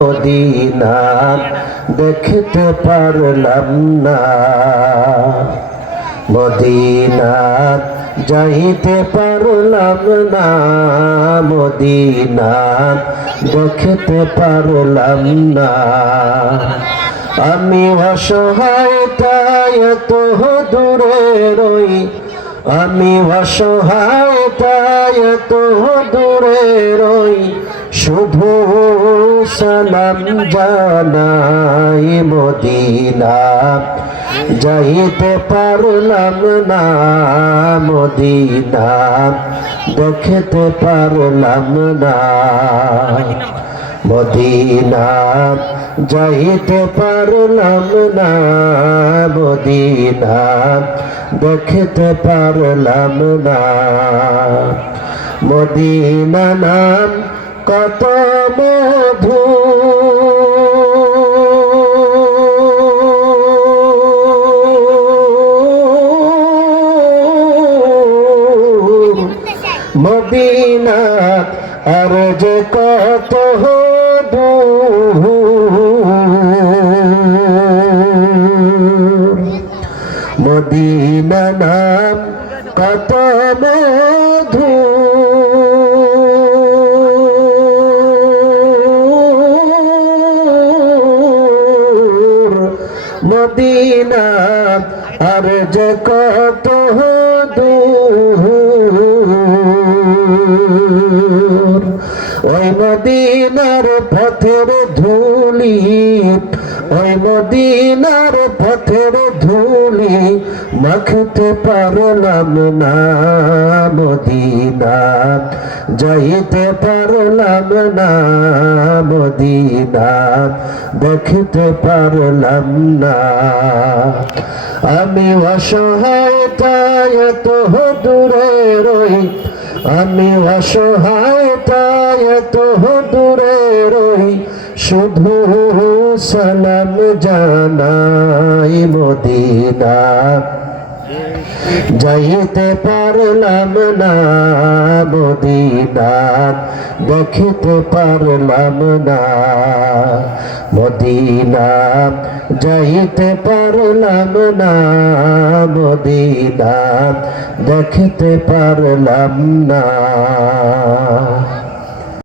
Medina দেখতে পারলাম না, মদিনা যাইতে পারলাম না, মদিনা দেখতে পারলাম না। আমি অসহায় তাই এত দূরে রই, আমি অসহায় তাই এত দূরে রই, শুধু সালাম জানাই মদিনা যাইতে পারলাম না, মদিনা দেখতে পারলাম না, মদিনা যাইতে পারলাম না, মদিনা দেখতে পারলাম না। মদিনা নাম কত মধু, মদিনা আর যে কত দূর, মদিনা নাম কত মধু, মদিনা আর যে কত দূর, ওই মদিনার পথের ধুলি, ওই মদিনার পথের ধুলি মাখতে পারলাম না, মদিনা যাইতে পারলাম না, মদিনা দেখতে পারলাম না। আমি অসহায় তাই এত দূরে রই, আমি অসহায় তাই এত দূরে রই, শুধু সালাম জানাই মদিনা যাইতে পারলাম না, মদিনা দেখতে পারলাম না, মদিনা যাইতে পারলাম না, মদিনা দেখতে পারলাম না।